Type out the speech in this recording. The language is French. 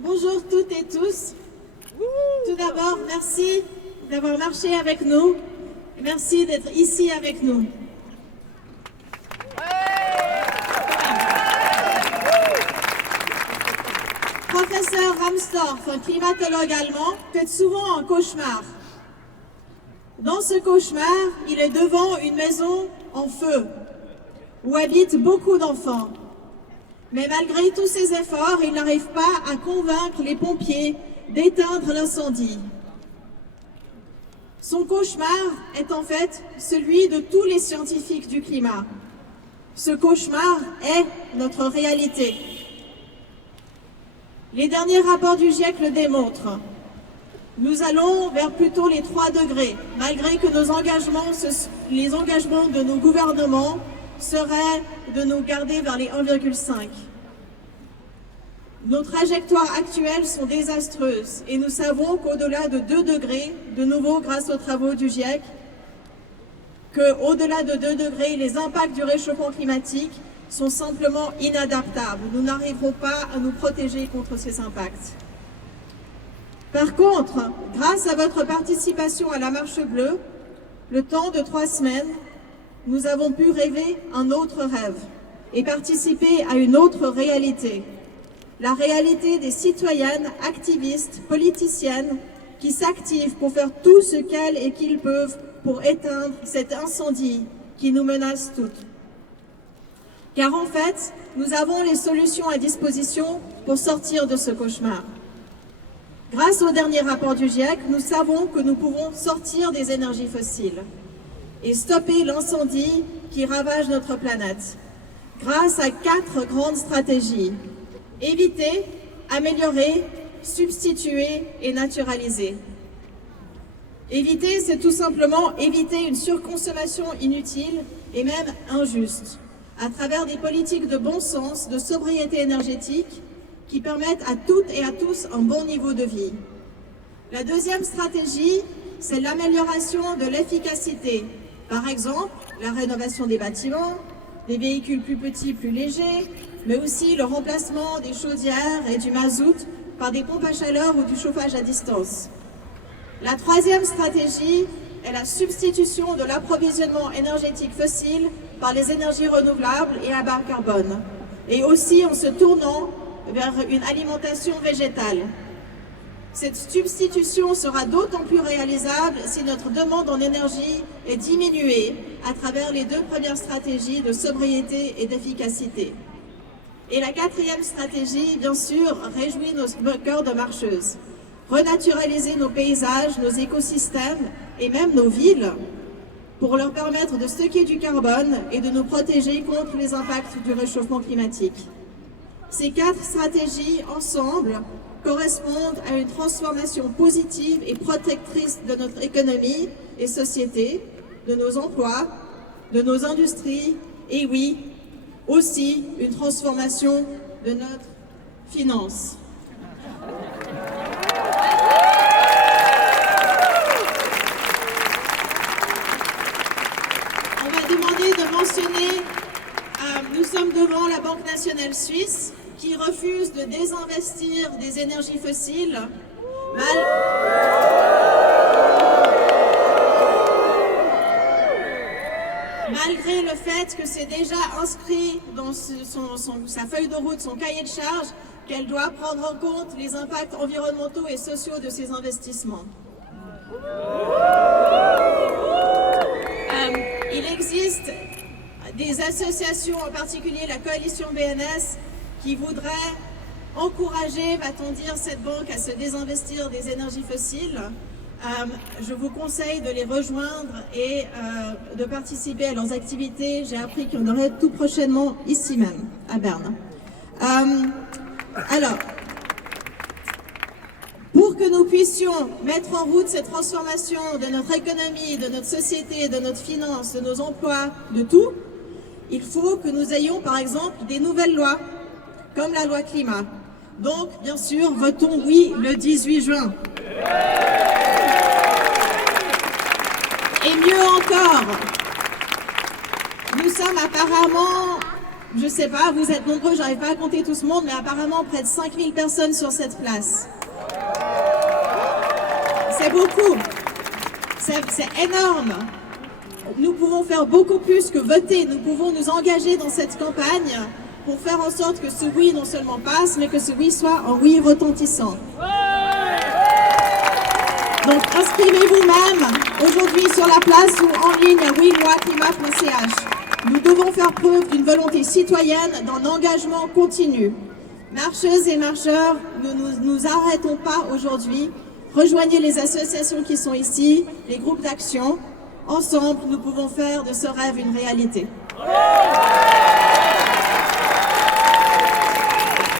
Bonjour toutes et tous. Tout d'abord, merci d'avoir marché avec nous. Merci d'être ici avec nous. Professeur Ramsdorff, un climatologue allemand, fait souvent un cauchemar. Dans ce cauchemar, il est devant une maison en feu, où habitent beaucoup d'enfants. Mais malgré tous ses efforts, il n'arrive pas à convaincre les pompiers d'éteindre l'incendie. Son cauchemar est en fait celui de tous les scientifiques du climat. Ce cauchemar est notre réalité. Les derniers rapports du GIEC le démontrent. Nous allons vers plutôt les 3 degrés, malgré que les engagements de nos gouvernements seraient de nous garder vers les 1,5. Nos trajectoires actuelles sont désastreuses et nous savons qu'au-delà de 2 degrés, de nouveau grâce aux travaux du GIEC, qu'au-delà de 2 degrés, les impacts du réchauffement climatique sont simplement inadaptables. Nous n'arriverons pas à nous protéger contre ces impacts. Par contre, grâce à votre participation à la Marche Bleue, le temps de 3 semaines, nous avons pu rêver un autre rêve et participer à une autre réalité. La réalité des citoyennes, activistes, politiciennes qui s'activent pour faire tout ce qu'elles et qu'ils peuvent pour éteindre cet incendie qui nous menace toutes. Car en fait, nous avons les solutions à disposition pour sortir de ce cauchemar. Grâce au dernier rapport du GIEC, nous savons que nous pouvons sortir des énergies fossiles et stopper l'incendie qui ravage notre planète grâce à 4 grandes stratégies. Éviter, améliorer, substituer et naturaliser. Éviter, c'est tout simplement éviter une surconsommation inutile et même injuste, à travers des politiques de bon sens, de sobriété énergétique, qui permettent à toutes et à tous un bon niveau de vie. La deuxième stratégie, c'est l'amélioration de l'efficacité. Par exemple, la rénovation des bâtiments, des véhicules plus petits, plus légers, mais aussi le remplacement des chaudières et du mazout par des pompes à chaleur ou du chauffage à distance. La troisième stratégie est la substitution de l'approvisionnement énergétique fossile par les énergies renouvelables et à bas carbone, et aussi en se tournant vers une alimentation végétale. Cette substitution sera d'autant plus réalisable si notre demande en énergie est diminuée à travers les 2 premières stratégies de sobriété et d'efficacité. Et la 4e stratégie, bien sûr, réjouit nos cœurs de marcheuses. Renaturaliser nos paysages, nos écosystèmes et même nos villes pour leur permettre de stocker du carbone et de nous protéger contre les impacts du réchauffement climatique. Ces 4 stratégies, ensemble, correspondent à une transformation positive et protectrice de notre économie et société, de nos emplois, de nos industries, et oui, aussi une transformation de notre finance. On va demander de mentionner, nous sommes devant la Banque nationale suisse qui refuse de désinvestir des énergies fossiles malgré le fait que c'est déjà inscrit dans sa feuille de route, son cahier de charge, qu'elle doit prendre en compte les impacts environnementaux et sociaux de ses investissements. Il existe des associations, en particulier la coalition BNS, qui voudraient encourager, va-t-on dire, cette banque à se désinvestir des énergies fossiles. Je vous conseille de les rejoindre et de participer à leurs activités. J'ai appris qu'il y en aurait tout prochainement ici même, à Berne. Alors, pour que nous puissions mettre en route cette transformation de notre économie, de notre société, de notre finance, de nos emplois, de tout, il faut que nous ayons par exemple des nouvelles lois, comme la loi climat. Donc, bien sûr, votons oui le 18 juin. Et mieux encore, nous sommes apparemment je sais pas, vous êtes nombreux, j'arrive pas à compter tout ce monde, mais apparemment près de 5000 personnes sur cette place. C'est beaucoup. C'est énorme. Nous pouvons faire beaucoup plus que voter. Nous pouvons nous engager dans cette campagne pour faire en sorte que ce oui non seulement passe, mais que ce oui soit un oui retentissant. Donc inscrivez-vous même aujourd'hui sur la place ou en ligne à oui-loi-climat.ch. Nous devons faire preuve d'une volonté citoyenne, d'un engagement continu. Marcheuses et marcheurs, nous arrêtons pas aujourd'hui. Rejoignez les associations qui sont ici, les groupes d'action. Ensemble, nous pouvons faire de ce rêve une réalité.